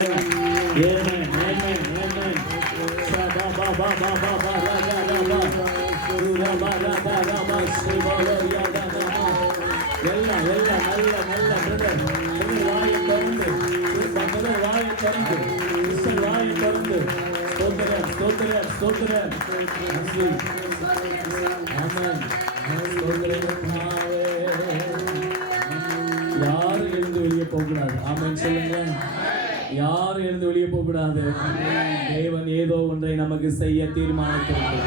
Amen, amen, amen. Saba ba ba ba ba ba ra ra ra ba. Ra ba ra ba ra ba. Shiva ra ya ra ra ba. எல்லாம் எல்லாம் நல்ல நல்ல brother வாயை திறந்து brother வாயை திறந்து கிறிஸ்தன் வாயை திறந்து ஸ்தோத்திரம் ஸ்தோத்திரம் ஸ்தோத்திரம் ஆமென் ஸ்தோத்திரம் யாரும் எழுந்து வெளியே போகக்கூடாது. ஆமென் சொல்லுங்க. யாரும் எழுந்து வெளியே போகக்கூடாது. தேவன் ஏதோ ஒன்றை நமக்கு செய்ய தீர்மானித்திருக்கிறார்.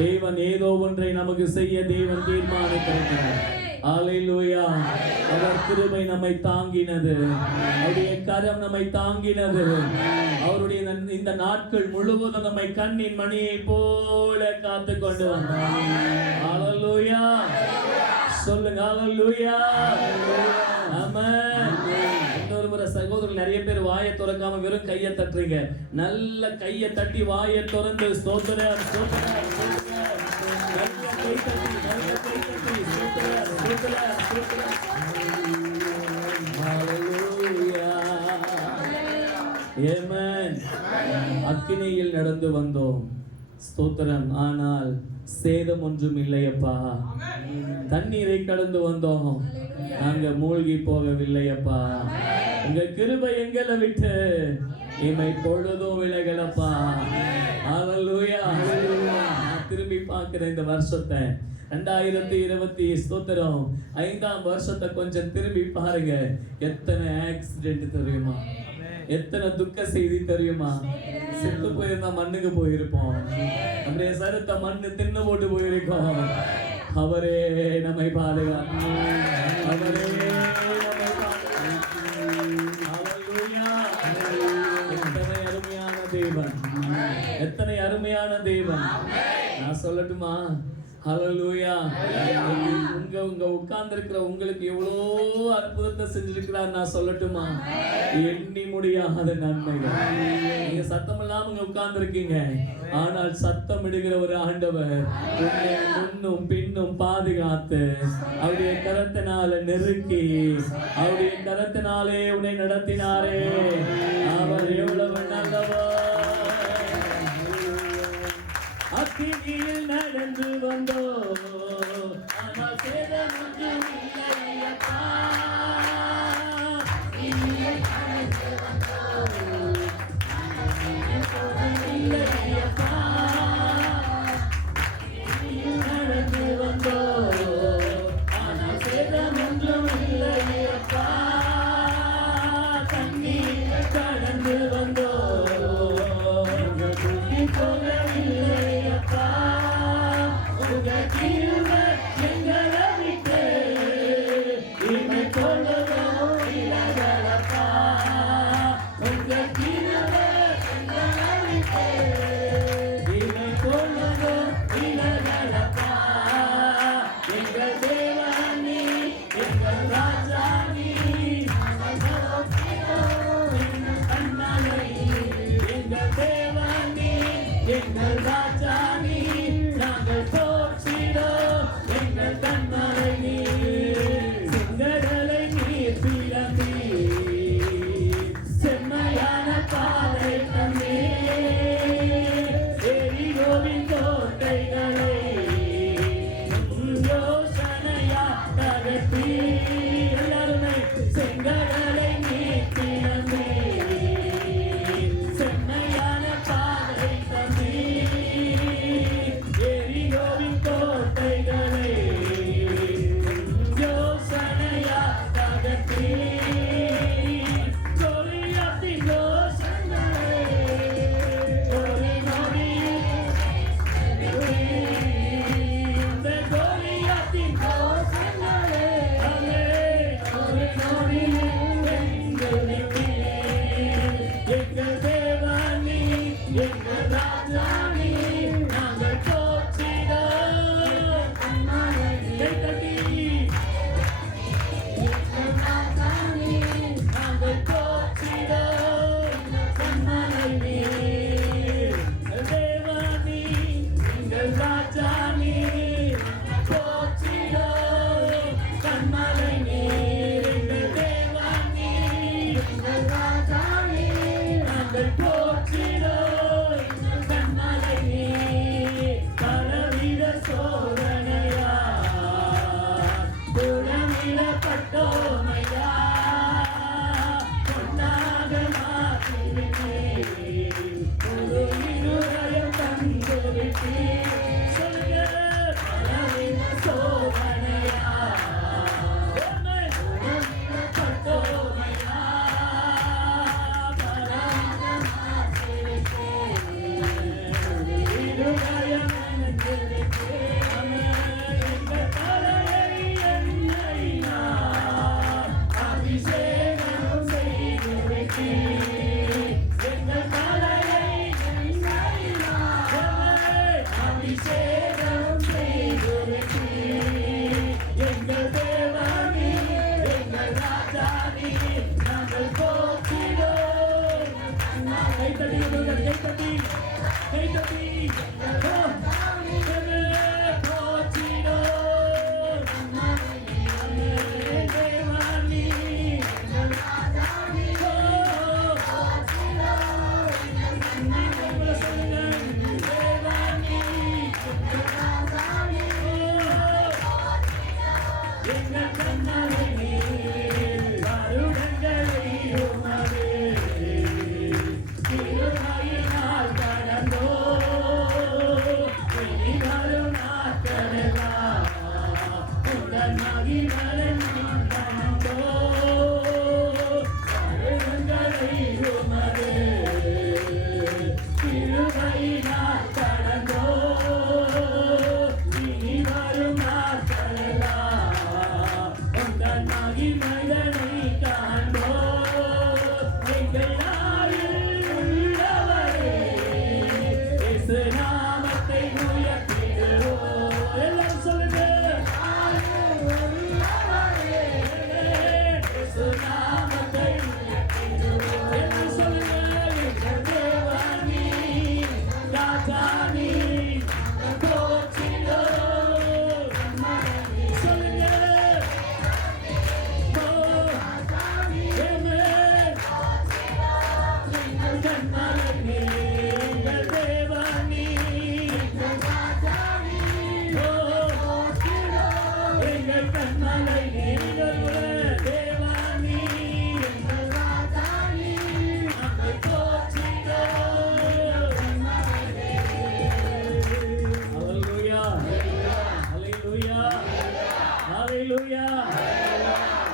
தேவன் ஏதோ ஒன்றை நமக்கு செய்ய தேவன் தீர்மானித்திருக்கிறார். அல்லேலூயா. அவர் கிருபை நம்மை தாங்கினது, அவருடைய கரம் நம்மை தாங்கினது, அவருடைய இந்த நாட்கள் முழுவதும் நம்மை கண்ணின் மணியை போல காத்து கொண்டு வந்தார். அல்லேலூயா சொல்லுங்க. அல்லேலூயா ஆமென். இன்னொரு முறை சகோதரர்கள் நிறைய பேர் வாயை திறக்காம வெறும் கையை தட்டுறீங்க. நல்ல கையை தட்டி வாயை திறந்து ஸ்தோத்திரம் ஸ்தோத்திரம் ஸ்தோத்திரம் நல்ல கை தட்டி ஸ்தோத்திரம் ஸ்தோத்திரம் ஸ்தோத்திரம் ஹalleluya ஆமென். அக்கினியில் நடந்து வந்தோம் ஸ்தோத்திரம், ஆனால் சேதம் ஒன்றும் இல்லையப்பா. தண்ணீரை கடந்து வந்தோம், நாங்க மூழ்கி போகவில்லையப்பா. உங்க கிருபை எங்களை விட்டு இமை பொழுதும் விலகலப்பா. ஹalleluya ஹalleluya. திரும்பி பார்க்கிற இந்த வருஷத்தை 2020 ஸ்தோத்திரம் 5ஆம் வருஷத்தை கொஞ்சம் திரும்பி பாருங்க. எத்தனை ஆக்சிடென்ட் தெரியுமா, எத்தனை துக்க செய்தி தெரியுமா. செத்து போயிருந்தா மண்ணுக்கு போயிருப்போம், நம்முடைய சருத்த மண்ணு தின்னு போட்டு போயிருக்கோம். அவரே நம்மை பாதுகாத்தார், அவரே நம்மை பாதுகாத்தார். எத்தனை அருமையான தேவன், எத்தனை அருமையான தேவன். நான் சொல்லட்டுமா? ஹalleluya. உங்க உட்கார்ந்து இருக்கிற உங்களுக்கு எவ்வளோ அற்புதத்தை செஞ்சிருக்கிறார். நான் சொல்லட்டுமா? எண்ணி முடியாத நன்மைகள். நீங்க சத்தம் இல்லாம இங்க உட்கார்ந்து இருக்கீங்க, ஆனால் சத்தம் இடுகிற ஒரு ஆண்டவர் உன்னை முன்னும் பின்னும் பாதுகாத்து அவருடைய கரத்தினால நெருக்கி அவருடைய கரத்தினாலே உன்னை நடத்தினாரே. அவர் எவ்வளவு நல்லவர். அக்கினியில் நடந்து வந்தோ, ஆனால் சேதம் ஒன்றும் இல்லையப்பா. இல்லையப்பா நடந்து வந்தோ, ஆனால் சேதம் ஒன்றும் இல்லையப்பா. தண்ணீர் கடந்து வந்தோ, போகவில்லையப்பா. உங்க கிருபை எங்களை விட்டு இமை பொழுதும் விலகலப்பா. உங்க கிருபை எங்களை விட்டு இமை பொழுதும் விலகலப்பா. எங்கள் தேவனி, எங்கள் ராஜானி, எங்கள் தேவனி, எங்கள் ராஜானி, நாங்கள் போற்றிடோம் எங்கள் கண்மலை நீர். செங்கடலை நீர் பிளந்தீ, செம்மையான பாதை தந்தீ. எரிகோவின் கோட்டைகளை யோசனையா தகர்த்தீ. எல்லாருமே செங்கடலை நீர் பிளந்தீ, செம்மையான பாதை தந்தீ. கை தட்டி கை தட்டி கை தட்டி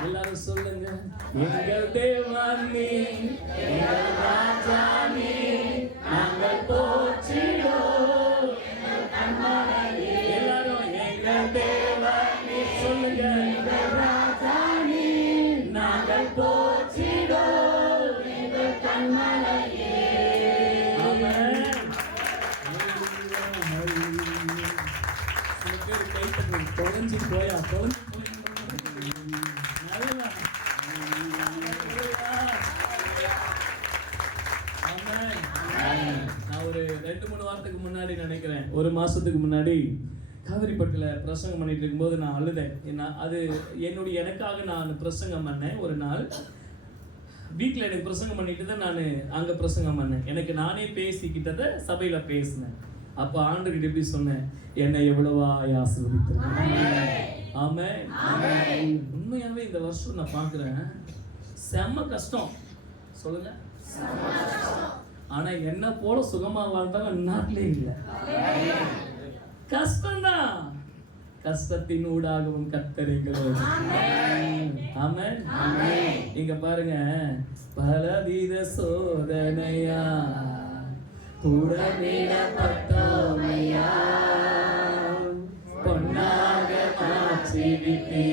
எல்லாரும் சொல்லுங்க, எங்கள் தேவனே, எங்கள் ராஜாவே, நாங்கள் போற்றிடுவோம். எல்லாரும் எங்கள் தேவனே சொல்லுங்க, எங்கள் ராஜாவே, நாங்கள் போற்றிடுவோம். எங்கள் கண்மலையே. ஆமென். சில பேர் கை தட்டி தொலைஞ்சு போயா தொலைஞ்சு நான் ஒரு 2-3 வாரத்துக்கு முன்னாடி நினைக்கிறேன், ஒரு மாசத்துக்கு முன்னாடி காவிரிப்பட்டில் பிரசங்கம் பண்ணிட்டு இருக்கும்போது நான் அழுதேன். அது எனக்காக நான் பிரசங்கம் பண்ணேன். ஒரு நாள் வீட்டில் எனக்கு பிரசங்கம் பண்ணிட்டு தான் நான் அங்கே பிரசங்கம் பண்ணேன். எனக்கு நானே பேசிக்கிட்டதை சபையில் பேசினேன். அப்போ ஆண்டுகிட்ட எப்படி சொன்னேன், என்னை எவ்வளவா ஆசீர்வதித்தார். ஆமென். உண்மையாவே இந்த வருஷம் நான் பார்க்குறேன், செம்ம கஷ்டம். சொல்லுங்க, ஆனா என்ன போல சுகமா வாழ்ந்தாலும் நாட்டிலே இல்லை. கஷ்டம்தான், கஷ்டத்தின் ஊடாகவும் கர்த்தரைகளோ. ஆமென். இங்க பாருங்க, பலவித சோதனையா புடமிடப்பட்டோமையா பொன்னாக மாற்றிவிட்டே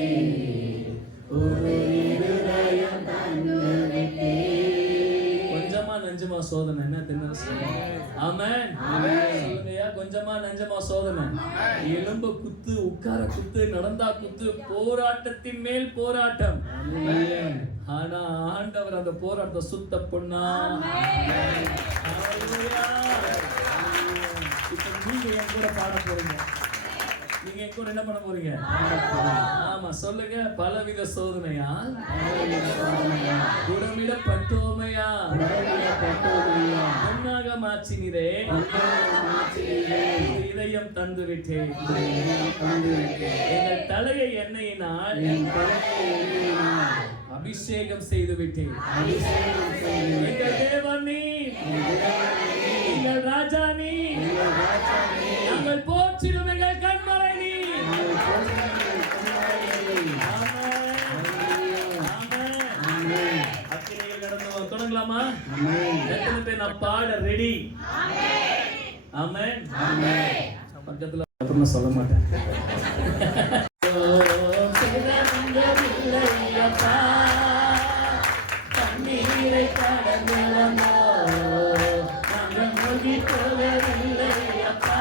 ஒரு இருதயம் தந்துவிட்டே. கொஞ்சமா நஞ்சமா சோதனை என்ன தின்ன சொல்லுங்க. ஆமென். சொல்லுங்கயா, கொஞ்சமா நஞ்சமா சோதனை. எலும்பு குத்து, உட்கார குத்து, நடந்தா குத்து, போராட்டத்தின் மேல் போராட்டம். ஆனா ஆண்டவர் அந்த போராட்டத்தை சுத்த பொண்ணா. இப்ப நீங்க என் கூட பாட போறீங்க. நீங்க என் கூட என்ன பண்ண போறீங்க? ஆமா சொல்லுங்க, பலவித சோதனையால் குடமிடப்பட்டோமையா பொன்னாக மாற்றினீரே இதயம் தந்து விட்டேன். எங்கள் தலையை எண்ணெயினால் அபிஷேகம் செய்து விட்டேன். எங்கள் தேவன் நீ, எங்கள் ராஜா நீ, நாங்கள் போற்றிடும் எங்கள் கண்மலை நீ. அக்கினியில் கடந்து தொடங்கலாமா? எத்தனை பேர் நான் பாட ரெடி? ஆமென். பக்கத்துல அப்புறமா சொல்ல மாட்டேன். கண்ணீரை கடந்தவனோ நாங்கள் மொழி போவதில்லை அப்பா.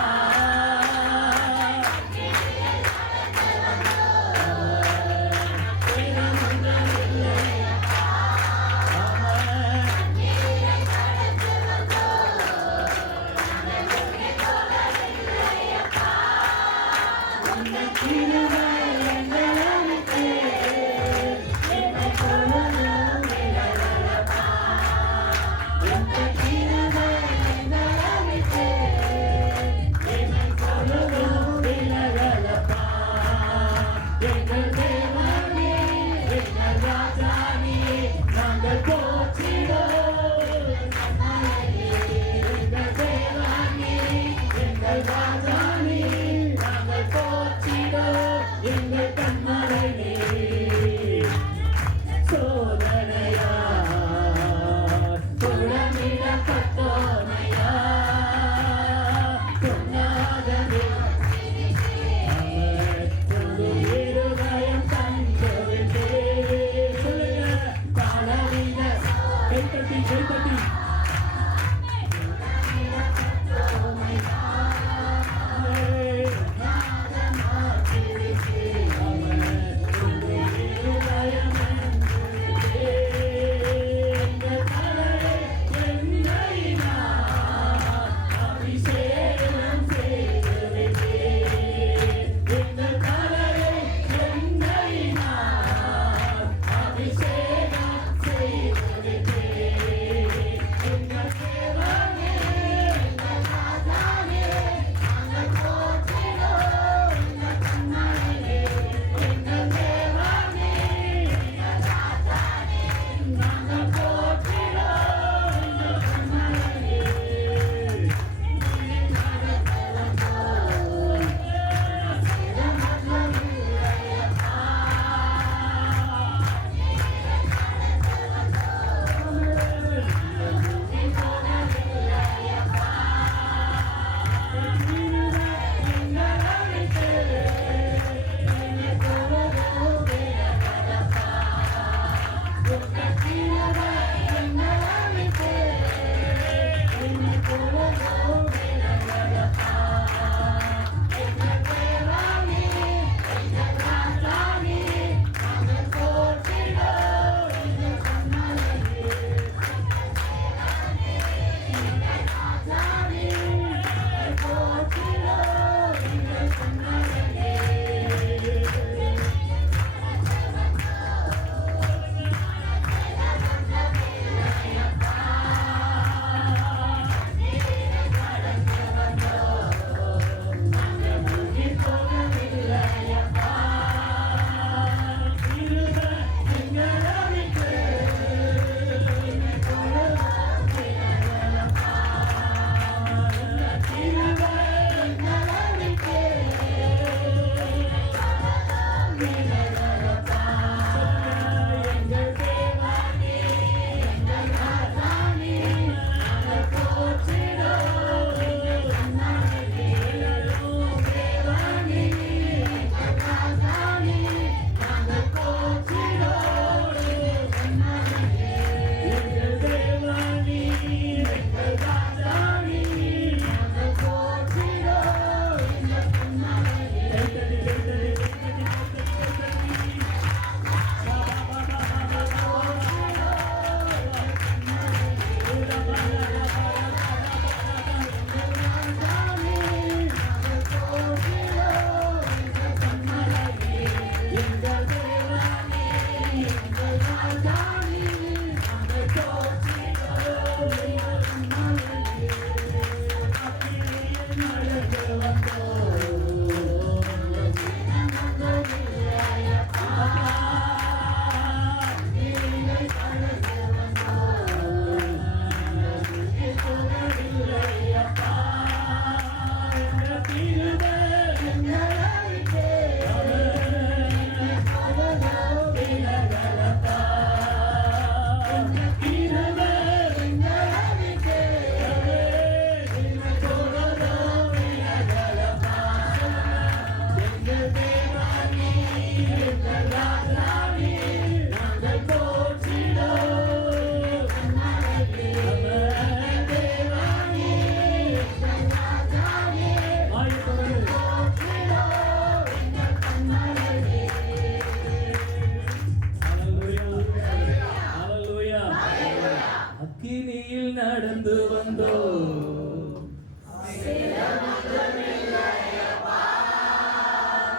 கடந்து வந்தோம்,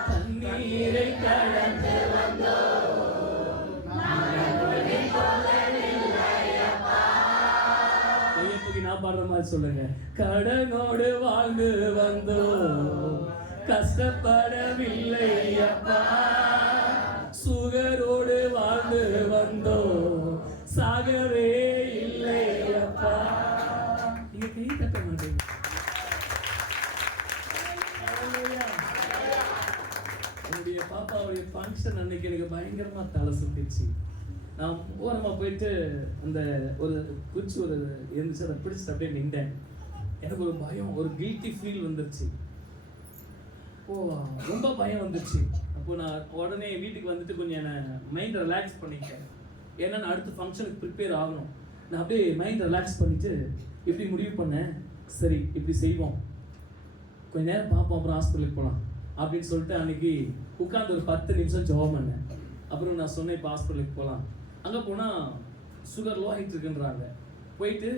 தண்ணீரை கடந்து நான் பாடுற மாதிரி சொல்லுங்க. கடனோடு வாழ்ந்து வந்தோம், கஷ்டப்படவில்லை அப்பா. சுகரோடு வாழ்ந்து வந்தோம், சாகவே இல்லை அப்பா. நீங்க கை தட்ட மாட்டீங்க. என்னுடைய பாப்பாவுடைய ஃபங்க்ஷன் அன்னைக்கு எனக்கு பயங்கரமா தலை சுத்திச்சு. நான் ஓரமாக போயிட்டு அந்த ஒரு குச்சி ஒரு இருந்துச்சு, அதை பிடிச்சிட்டு அப்படியே நின்றேன். எனக்கு ஒரு பயம், ஒரு கில்ட்டி ஃபீல் வந்துருச்சு. ரொம்ப பயம் வந்துருச்சு. அப்போ நான் உடனே வீட்டுக்கு வந்துட்டு கொஞ்சம் என்னை மைண்ட் ரிலாக்ஸ் பண்ணிட்டேன். ஏன்னா நான் அடுத்த ஃபங்க்ஷனுக்கு ப்ரிப்பேர் ஆகணும். நான் அப்படியே மைண்ட் ரிலாக்ஸ் பண்ணிவிட்டு இப்படி முடிவு பண்ணேன், சரி இப்படி செய்வோம், கொஞ்ச நேரம் பார்ப்போம், அப்புறம் ஹாஸ்பிட்டலுக்கு போகலாம் அப்படின்னு சொல்லிட்டு அன்றைக்கி உட்காந்து ஒரு 10 நிமிஷம் ஜெபம் பண்ணேன். அப்புறம் நான் சொன்னேன் இப்போ ஹாஸ்பிட்டலுக்கு போகலாம். அங்கே போனால் சுகர் லோ ஆகிட்டு இருக்குன்றாங்க. போயிட்டு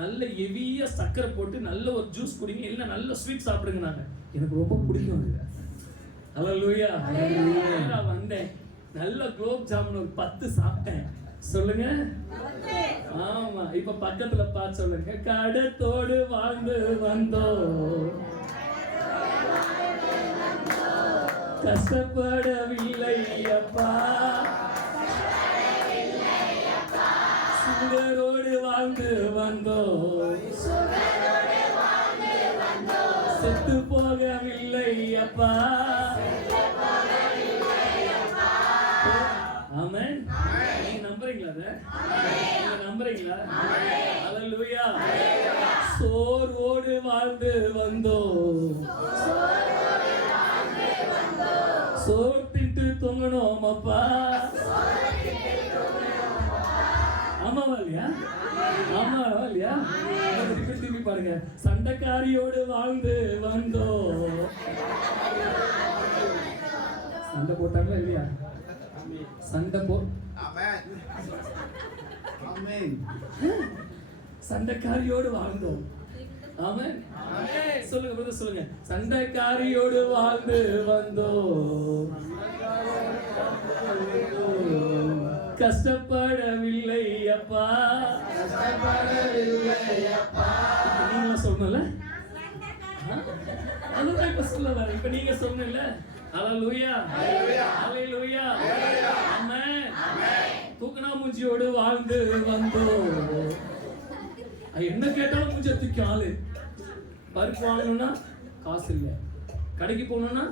நல்ல ஹெவியாக சர்க்கரை போட்டு நல்ல ஒரு ஜூஸ் குடிங்க, இல்லை நல்ல ஸ்வீட் சாப்பிடுங்க. நாங்கள் எனக்கு ரொம்ப பிடிக்கும். அல்லேலூயா. நான் வந்தேன், நல்ல குலோப் ஜாமுன் ஒரு 10 சாப்பிட்டேன். சொல்லுங்க. ஆமா, இப்ப பக்கத்துல பார்த்து சொல்லுங்க. கடத்தோடு வாழ்ந்து வந்தோம், கஷ்டப்படவில்லை அப்பா. சுகரோடு வாழ்ந்து வந்தோம், செத்து போகவில்லை அப்பா. ஆமென். நீங்க நம்புறீங்களா? நீங்க நம்புறீங்களா? அல்லேலூயா. சோர்வோடு வாழ்ந்து வந்தோம், சோர் திட்டு தூங்கணும் அப்பா. ஆமாவா இல்லையா? ஆமாவா இல்லையா? திருப்பி பாருங்க. சண்டைக்காரியோடு வாழ்ந்து வந்தோம். சண்டை போட்டாங்களா இல்லையா? சண்டை சண்டைக்காரியோடு வாழ்ந்தோம். ஆமென். சொல்லுங்க பிரதர், சொல்லுங்க. சண்டைக்காரியோடு வாழ்ந்து வந்தோம், கஷ்டப்படவில்லை அப்பா. நீங்க சொல்லல, அதுதான் இப்ப சொல்ல. இப்ப நீங்க சொன்னல. அல்லேலூயா, அல்லேலூயா, ஆமென். தூக்கனா மூஞ்சியோடு வாழ்ந்து வந்தோம். என்ன கேட்டாலும் மூஞ்சி தூக்கி ஆளு. பருப்பு வாங்கணும்னா காசு இல்லை, கடைக்கு போகணும்னா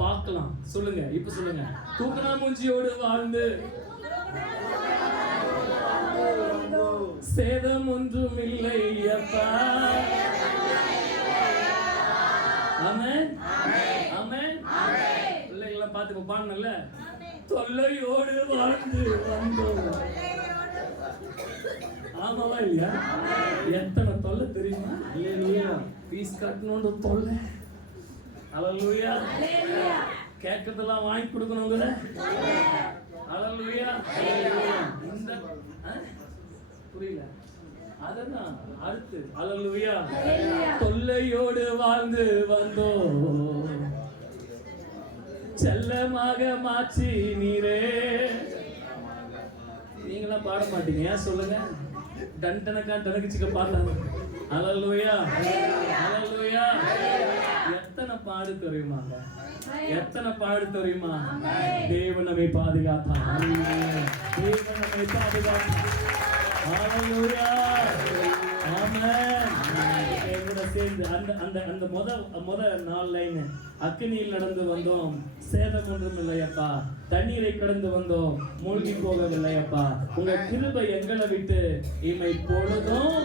பார்க்கலாம். சொல்லுங்க, இப்ப சொல்லுங்க. தூக்கனா மூஞ்சியோடு வாழ்ந்து சேதம் ஒன்றும் இல்லை அப்பா. ஆமென், ஆமென். பிள்ளைகளை பார்த்து பாடணும்ல. தொல்லையோடு வாழ்ந்து வந்தோம். ஆமாவா இல்லையா? எத்தனை தொல்லை தெரியுமா? ஃபீஸ் கட்டணும்னு தொல்லை. அல்லேலூயா. கேட்கறதெல்லாம் வாங்கி கொடுக்கணுங்கிற. அல்லேலூயா. இந்த புரியல, அதான் அடுத்து. அல்லேலூயா. தொல்லையோடு வாழ்ந்து வந்தோம், செல்லமாக மாற்றி நீரே. நீங்களாம் பாட மாட்டீங்க, ஏன் சொல்லுங்க? டன்டனக்கா டனக்கிச்சுக்க பாடலாம். அல்லேலூயா, அல்லேலூயா. எத்தனை பாடு தெரியுமாங்க? எத்தனை பாடு தெரியுமா? தேவன் நம்மை பாதுகாத்தார், தேவன் நம்மை பாதுகாத்தார். அல்லேலூயா, ஆமென். என்னோட சேர்ந்து அந்த முத 4 லைன். அக்கினியில் நடந்து வந்தோம், சேதம் ஒன்றும் இல்லையப்பா. தண்ணீரை கடந்து வந்தோம், மூழ்கி போகவில்லையப்பா. உங்க கிருபை எங்களை விட்டு இமை பொழுதும்.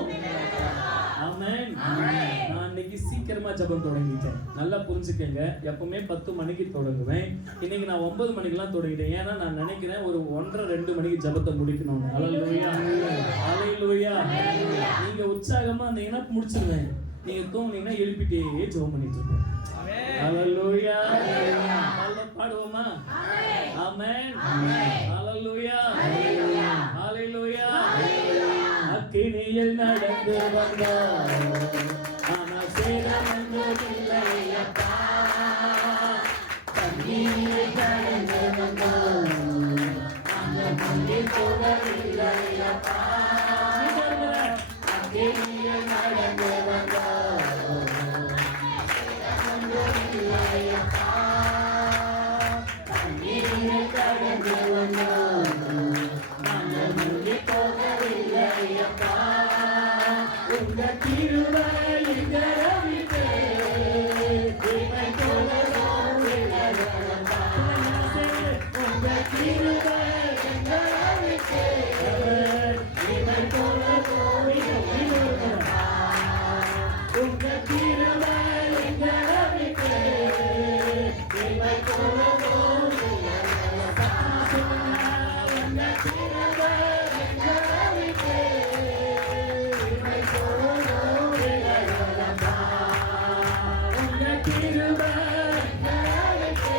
ஆமென். நான் இன்னைக்கு சீக்கிரமா ஜெபம் தொடங்கிட்டேன். நல்லா புரிஞ்சுக்கங்க. எப்பவுமே 10 மணிக்கு தொடங்குவேன். இன்னைக்கு நான் 9 மணிக்கெல்லாம் தொடங்கிட்டேன். ஏன்னா நான் நினைக்கிறேன் ஒரு 1:30-2 மணிக்கு ஜெபத்தை முடிக்கணும். அல்லேலூயா, அல்லேலூயா. நீங்க உற்சாகமா இருந்தீங்கன்னா முடிச்சிருவேன். நீங்க தூங்குனீங்கன்னா எழுப்பிட்டே ஜெபம் பண்ணிட்டு இருப்பேன். அல்லேலூயா. பாடுவோமா? ஆமென். அல்லேலூயா, அல்லேலூயா. அக்கினியில் நடந்து வந்தோம், ஆனால் சேதம் ஒன்றுமில்லையப்பா. தண்ணீரை கடந்து வந்தோம், ஆனால் மண்ணில் போகவில்லையப்பா. அக்கினியில் நடந்து வந்தோம், ஒன்றுமில்லையப்பா. தண்ணீரை கடந்து வந்தோம், ஆனால் மண்ணில் போகவில்லையப்பா. உங்க திருவை எங்கரவிட்டு இவை போலவும் விலகலப்பா. உங்க திருவை எங்கரவிட்டு இவை போலவும் விலகலப்பா. உங்க திருவை எங்கரவிட்டு இவை போலவும் விலகலப்பா. உங்க திருவை எங்கரவிட்டு இவை போலவும் விலகலப்பா. உங்க திருவை எங்கரவிட்டு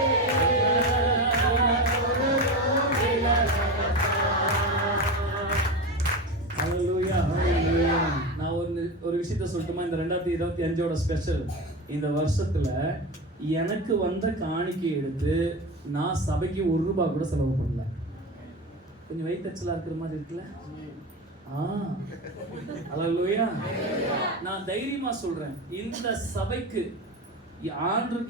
ஹல்லேலூயா, ஹல்லேலூயா. நான் ஒரு விஷயத்தை சொல்லட்டுமா? இந்த 2025ஓட ஸ்பெஷல். இந்த வருஷத்துல எனக்கு வந்த காணிக்கை எடுத்து நான் சபைக்கு ₹1 கூட செலவு பண்ணல. கொஞ்சம் வயிற்றுச்சலா இருக்கிற மாதிரி இருக்குல்ல? ஹல்லேலூயா. நான் தைரியமா சொல்றேன், இந்த சபைக்கு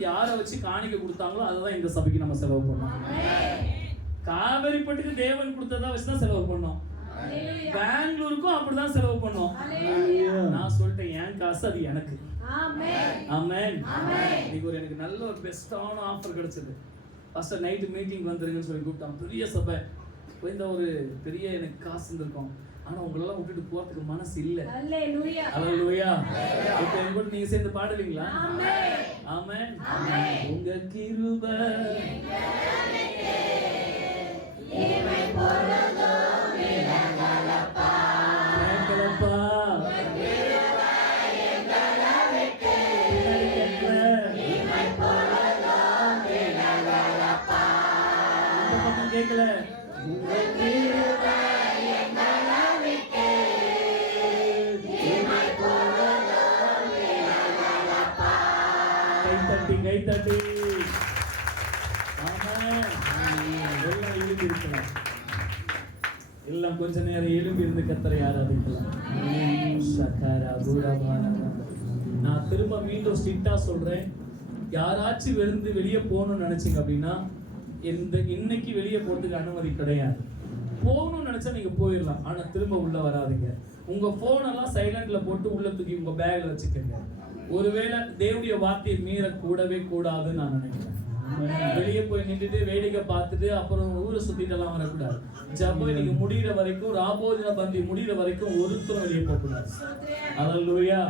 யாரை வச்சு காணிக்கை கொடுத்தாங்களோ அதுதான் இந்த சபைக்கு நம்ம செலவு பண்ணோம். காவேரிப்பட்டுக்கு தேவன் கொடுத்ததா வச்சுதான் செலவு பண்ணோம். பெங்களூருக்கும் அப்படிதான் செலவு பண்ணோம். நான் சொல்லிட்டேன், என் காசு அது எனக்கு. ஆமென். இன்னைக்கு எனக்கு நல்ல ஒரு பெஸ்டான ஆஃபர் கிடைச்சது. ஃபர்ஸ்ட் நைட் மீட்டிங் வந்துருங்கன்னு சொல்லி கூப்பிட்டான். பெரிய சபை போயிருந்தா ஒரு பெரிய எனக்கு காசு இருந்திருக்கும். ஆனா உங்களெல்லாம் விட்டுட்டு போறதுக்கு மனசு இல்ல. ஹல்லேலூயா. இப்போ என் கூட நீங்க சேர்ந்து பாடுவீங்களா? ஆமென். உங்க கிருபை இவை போலவும் விலகலப்பா. கேட்கல. கை தட்டி எல்லாம் எழுப்பி இருக்கலாம். எல்லாம் கொஞ்ச நேரம் எழுப்பி இருந்து கர்த்தரை ஆராதிக்கலாம். நான் திரும்ப மீண்டும் ஸ்ட்ரிக்டா சொல்றேன், யாராச்சும் வெளியே போகணும்னு நினைச்சீங்க அப்படின்னா இன்னைக்கு வெளியே போறதுக்கு அனுமதி கிடையாது. போகணும்னு நினைச்சா நீங்க போயிடலாம், ஆனா திரும்ப உள்ள வராதுங்க. உங்க போன் எல்லாம் சைலண்ட்ல போட்டு உள்ள தூக்கி உங்க பேக்ல வச்சுக்கோங்க. ஒருவேளை தேவனுடைய வார்த்தையை மீற கூடவே கூடாதுன்னு நான் நினைக்கிறேன். வெளியே போய் நின்றுட்டு வேடிக்கை பார்த்துட்டு அப்புறம் ஊரை சுத்திட்டு எல்லாம் வரக்கூடாது. ஜெபம் நீங்க முடிகிற வரைக்கும், ராபோஜன பந்தி முடிகிற வரைக்கும் ஒருத்தரும் வெளியே போகக்கூடாது. ஹல்லேலூயா.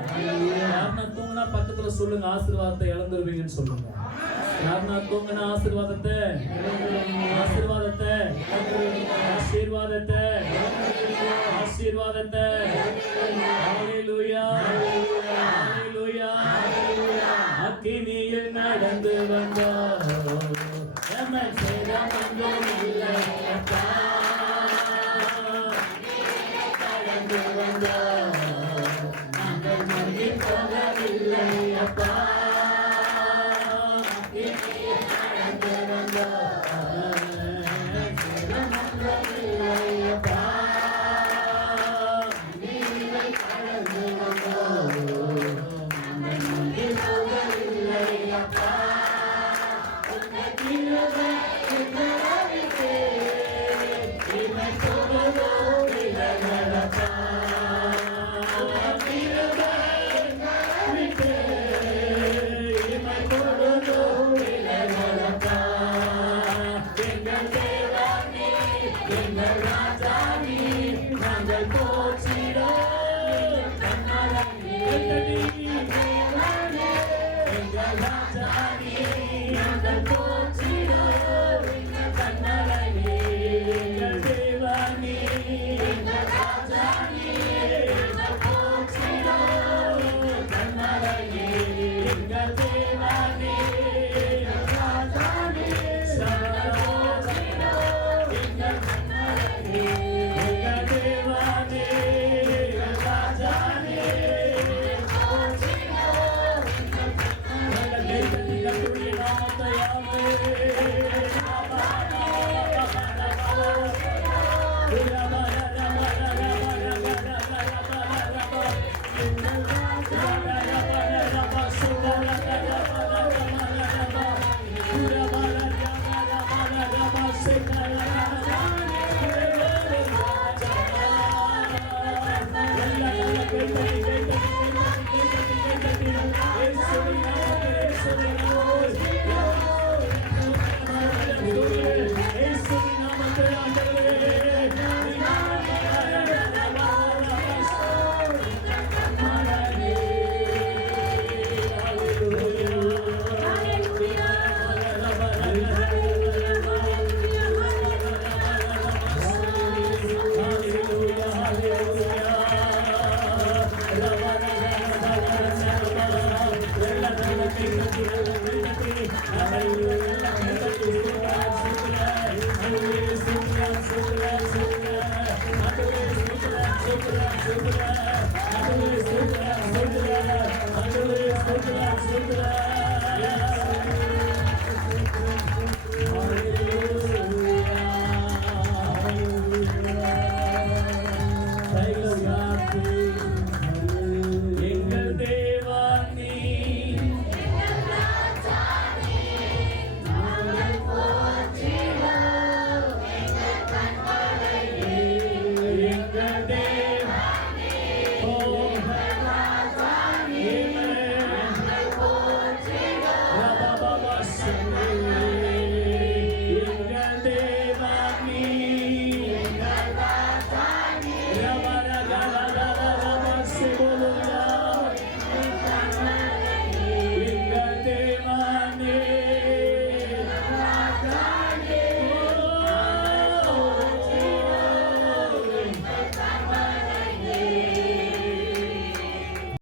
யாருன்னா தூங்கினா பக்கத்துல சொல்லுங்க, ஆசீர்வாதத்தை இழந்துருவீங்கன்னு சொல்லுங்க. யாருன்னா தூங்கினா ஆசீர்வாதத்தை ஆசீர்வாதத்தை ஆசீர்வாதத்தை ஆசீர்வாதத்தை ஹல்லேலூயா, ஹல்லேலூயா. அக்கினியில் நடந்து வந்தோம், சேதம் ஒன்றுமில்லையப்பா. கடந்து வந்தோம், நாங்கள் மண்ணில் போகவில்லையப்பா. கடந்து வந்தோம், சேதம் ஒன்றுமில்லையப்பா. ஸ்தோத்திரம், ஆண்டவரே ஸ்தோத்திரம்.